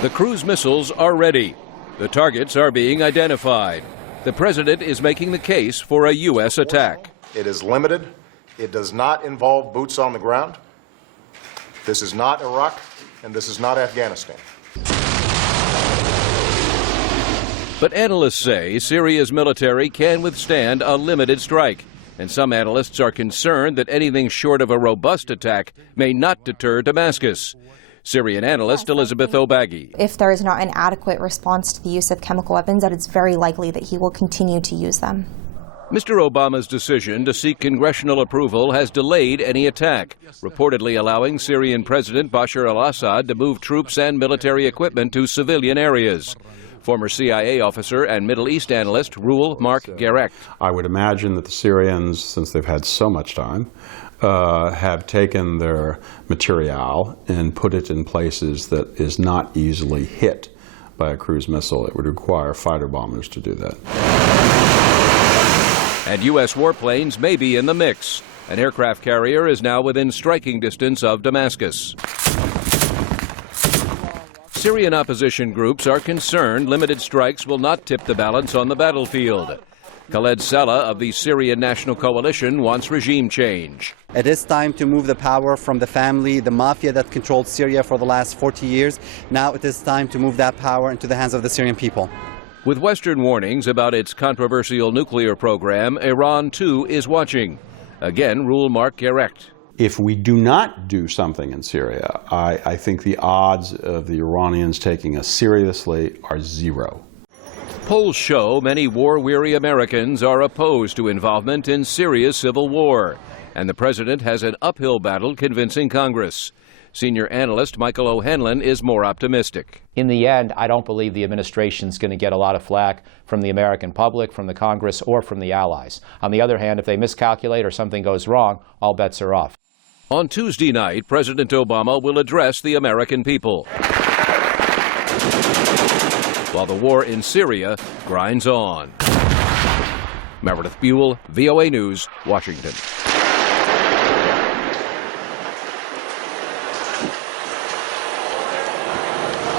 The cruise missiles are ready. The targets are being identified. The president is making the case for a U.S. attack. It is limited. It does not involve boots on the ground. This is not Iraq, and this is not Afghanistan. But analysts say Syria's military can withstand a limited strike. And some analysts are concerned that anything short of a robust attack may not deter Damascus. Syrian analyst Elizabeth O'Baggy. If there is not an adequate response to the use of chemical weapons, that it's very likely that he will continue to use them. Mr. Obama's decision to seek congressional approval has delayed any attack, reportedly allowing Syrian President Bashar al-Assad to move troops and military equipment to civilian areas. Former CIA officer and Middle East analyst Reuel Marc Gerecht. I would imagine that the Syrians, since they've had so much time, have taken their material and put it in places that is not easily hit by a cruise missile. It would require fighter bombers to do that. And U.S. warplanes may be in the mix. An aircraft carrier is now within striking distance of Damascus. Syrian opposition groups are concerned limited strikes will not tip the balance on the battlefield. Khaled Saleh of the Syrian National Coalition wants regime change. It is time to move the power from the family, the mafia that controlled Syria for the last 40 years. Now it is time to move that power into the hands of the Syrian people. With Western warnings about its controversial nuclear program, Iran too is watching. Again, Reuel Marc Gerecht. If we do not do something in Syria, I think the odds of the Iranians taking us seriously are zero. Polls show many war-weary Americans are opposed to involvement in Syria's civil war, and the president has an uphill battle convincing Congress. Senior analyst Michael O'Hanlon is more optimistic. In the end, I don't believe the administration is going to get a lot of flack from the American public, from the Congress, or from the allies. On the other hand, if they miscalculate or something goes wrong, all bets are off. On Tuesday night, President Obama will address the American people, while the war in Syria grinds on. Meredith Buel, VOA News, Washington.